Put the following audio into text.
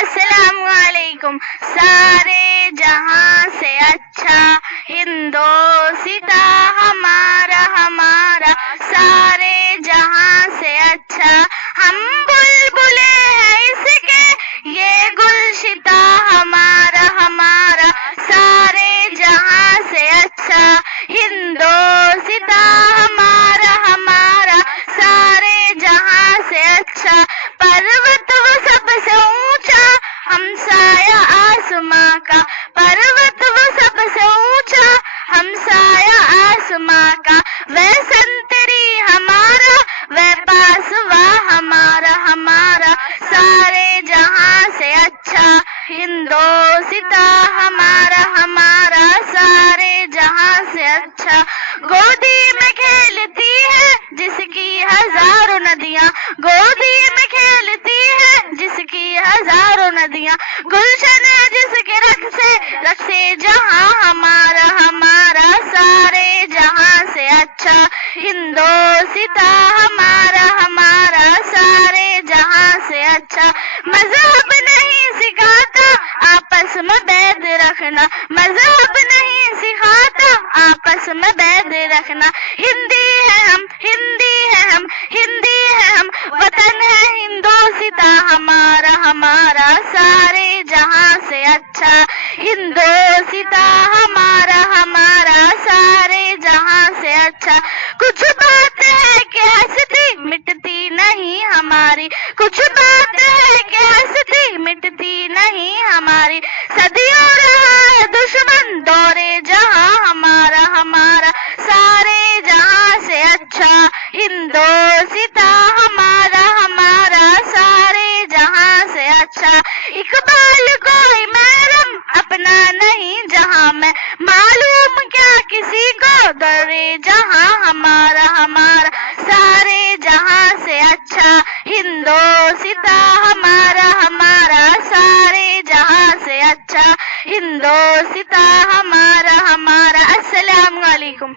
अस्सलामुअलैकुम। सारे जहां से अच्छा हिंदोसिता हमारा हमारा, सारे जहां से अच्छा हम बुलबुले हैं इसके, ये गुलशिता हमारा हमारा, सारे जहां से अच्छा हिंदोसिता हमारा हमारा, सारे जहां से अच्छा। पर्वत वो सबसे ऊंचा हमसाया आसमां का, पर्वत वो सबसे ऊंचा हमसाया आसमां का, वह संतरी हमारा वह पासवा हमारा हमारा, सारे जहां से अच्छा हिंदोसिता हमारा हमारा, सारे जहां से अच्छा। गोदी में खेलती है जिसकी हजारों नदियां, गोदी में खेलती है जिसकी हजारों नदियां, गुलशन है जिसके रख से जहां हमारा हमारा, सारे जहां से अच्छा हिंदोसिता हमारा हमारा, सारे जहां से अच्छा। मजहब नहीं सिखाता आपस में बैद रखना, मजहब नहीं सिखाता आपस में बैद रखना, हिंदी है हम हिंदी है हम हिंदी है हम, वतन है हिंदोसिता हमारा हमारा, सारे जहां से अच्छा हिंदोसिता हमारा हमारा, सारे जहां से अच्छा। कुछ बात है कि हंसती मिटती नहीं हमारी, कुछ बात है कि हंसती मिटती नहीं हमारी, सदियों रहा है दुश्मन दौरे जहां हमारा हमारा, सारे जहां से अच्छा हिंदोसिता हमारा हमारा, सारे जहां से अच्छा। इकबाल कोई महरम अपना नहीं जहां में, मालूम क्या किसी को दौरे जहां हमारा हमारा, सारे जहां से अच्छा हिंदोसिता हमारा हमारा, सारे जहां से अच्छा हिंदोसिता हमारा हमारा। अस्सलाम वालेकुम।